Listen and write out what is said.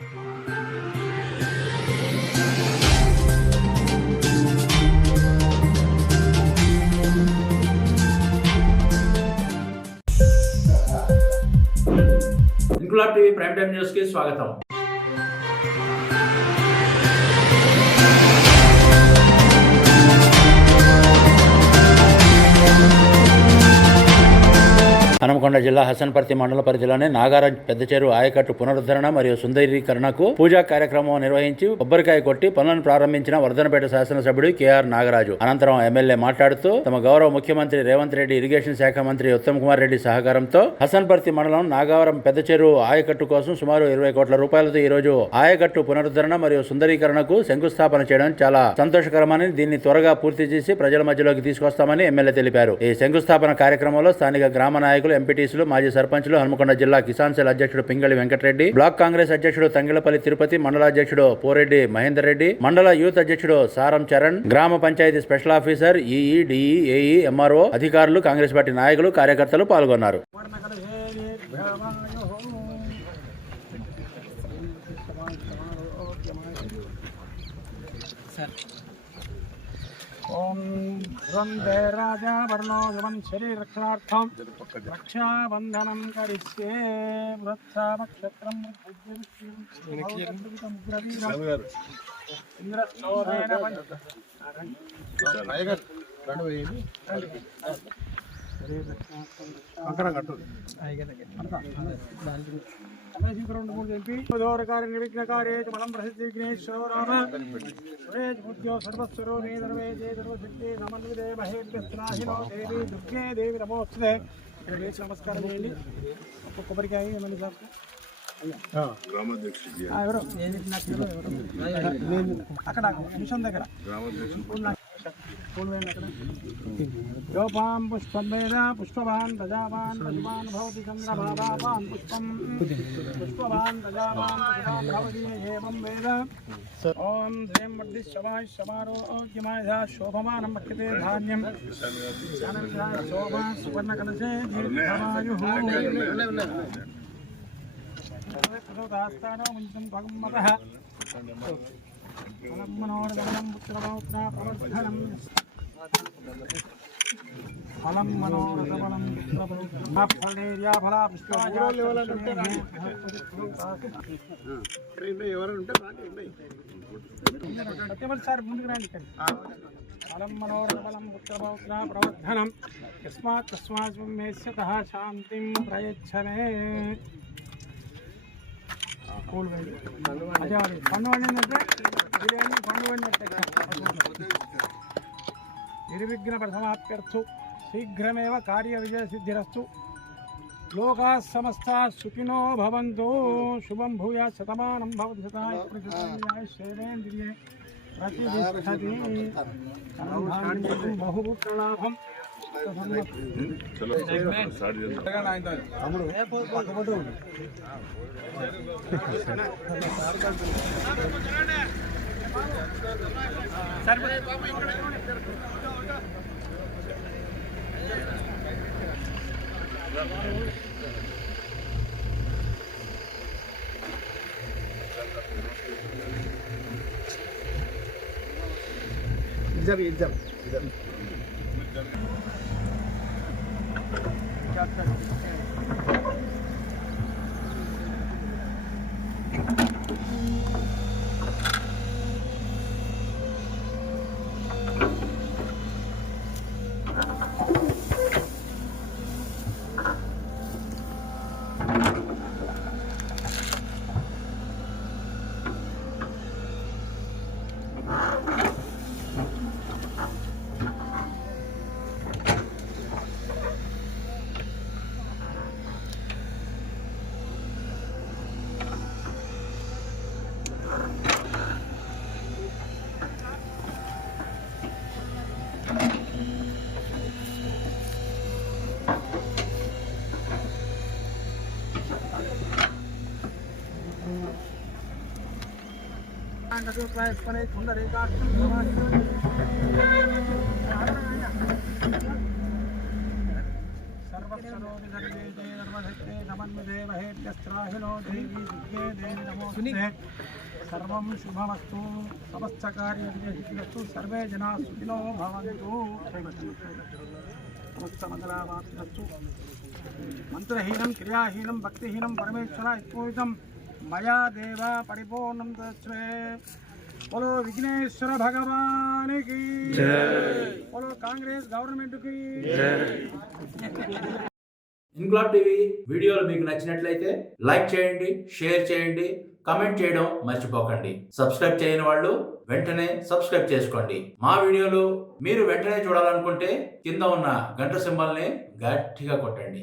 Inquilab TV prime time news కి స్వాగతం. హనుమకొండ జిల్లా హసన్పర్తి మండల పరిధిలోని నాగారం పెద్ద చెరువు ఆయకట్టు పునరుద్ధరణ మరియు సుందరీకరణకు పూజా కార్యక్రమం నిర్వహించి కొబ్బరికాయ కొట్టి పనులను ప్రారంభించిన వర్ధనపేట శాసనసభ్యుడు కెఆర్ నాగరాజు. అనంతరం ఎమ్మెల్యే మాట్లాడుతూ తమ గౌరవ ముఖ్యమంత్రి రేవంత్ రెడ్డి, ఇరిగేషన్ శాఖ మంత్రి ఉత్తమ్ కుమార్ రెడ్డి సహకారంతో హసన్పర్తి మండలం నాగారం పెద్ద చెరువు ఆయకట్టు కోసం సుమారు 20 కోట్ల రూపాయలతో ఈ రోజు ఆయకట్టు పునరుద్ధరణ మరియు సుందరీకరణకు శంకుస్థాపన చేయడం చాలా సంతోషకరమని, దీన్ని త్వరగా పూర్తి చేసి ప్రజల మధ్యలోకి తీసుకొస్తామని ఎమ్మెల్యే తెలిపారు. ఈ శంకుస్థాపన కార్యక్రమంలో స్థానిక గ్రామ నాయకులు, ఎంపీటీసీలు, మాజీ సర్పంచులు, హనుమకొండ జిల్లా కిసాన్ సెల్ అధ్యక్షుడు పింగళి వెంకటరెడ్డి, బ్లాక్ కాంగ్రెస్ అధ్యక్షుడు తంగిలపల్లి తిరుపతి, మండల అధ్యక్షుడు పోరెడ్డి మహేందర్ రెడ్డి, మండల యూత్ అధ్యక్షుడు సారం చరణ్, గ్రామ panchayat special officer EE, DE, AE, MRO అధికారులు, కాంగ్రెస్ పార్టీ నాయకులు, కార్యకర్తలు పాల్గొన్నారు. ओम वंदे राजा वर्णो जवन शरीर रक्षणार्थम रक्षाबंधनम करिष्ये वृथा नक्षत्रम इंद्रशोधेन निर्विघ्नकार्ये बलम प्रसिद्धि विघ्नेश्वरो राम सुरेश बुद्ध्यो सर्वस्वरो निर्वेदे सर्वशक्ति समन्विते महेन्द्रस्नाहिनो देवी दुर्गे देवी नमोस्तुते नमस्कार చేయండి. కొబ్బరికాయ ఎమ్మెల్యే సార్ అక్కడ మిషన్ దగ్గర योपां पुष्पं वेद पुष्पवान् प्रजावान् पशुवान् भवति चन्द्रभावान् पुष्पं पुष्पवान् प्रजावान् पशुवान् भवति एवं वेद. ओम श्रीं वर्धिष्यवाय शमारोग्यमाय शोभमानं भक्यते धान्यं अनन्ताय शोभा सुवर्णकलशे दीर्घमायुः सर्वदास्तानो मुञ्चं भगवतः फलं मनोरमणं पुत्रपौत्रा प्रवर्धनं फलं मनोरमणं पुत्रपौत्रा फलेर्या फला पुष्पाया फलं मनोरमणं पुत्रपौत्रा प्रवर्धनं यस्मात् तस्मात् मेस्यतः शान्तिं प्रयच्छने. అదే పండు వండిందంటే బిర్యానీ పండు వండినట్టే. నిర్విఘ్న ప్రథమాప్యర్థు శీఘ్రమేవ కార్య విజయ సిద్ధిరస్తు. లోకా సమస్తా సుఖినో భవంతు. శుభం భూయా శతమానం భవతి శతాయ శైవేంద్రియే ప్రతిష్టతి బహుపుత్రలాభం. सर्वं शुभमस्तु समस्तकार्यसिद्धिरस्तु सर्वे जनाः सुखिनो भवन्तु समस्तमङ्गलावाप्तिरस्तु मंत्रहीनं क्रियाहीनं भक्तिहीनं परमेश्वर इत्युक्तं मया देव परिपूर्णं तस्मै बोलो विघ्नेश्वर भगवान की जय बोलो कांग्रेस गवर्नमेंट की जय ఇన్క్లాబ్ టీవీ వీడియోలు మీకు నచ్చినట్లయితే లైక్ చేయండి, షేర్ చేయండి, కమెంట్ చేయడం మర్చిపోకండి. సబ్స్క్రైబ్ చేయని వాళ్ళు వెంటనే సబ్స్క్రైబ్ చేసుకోండి. మా వీడియోలు మీరు వెంటనే చూడాలనుకుంటే కింద ఉన్న గంట సింబల్ని గట్టిగా కొట్టండి.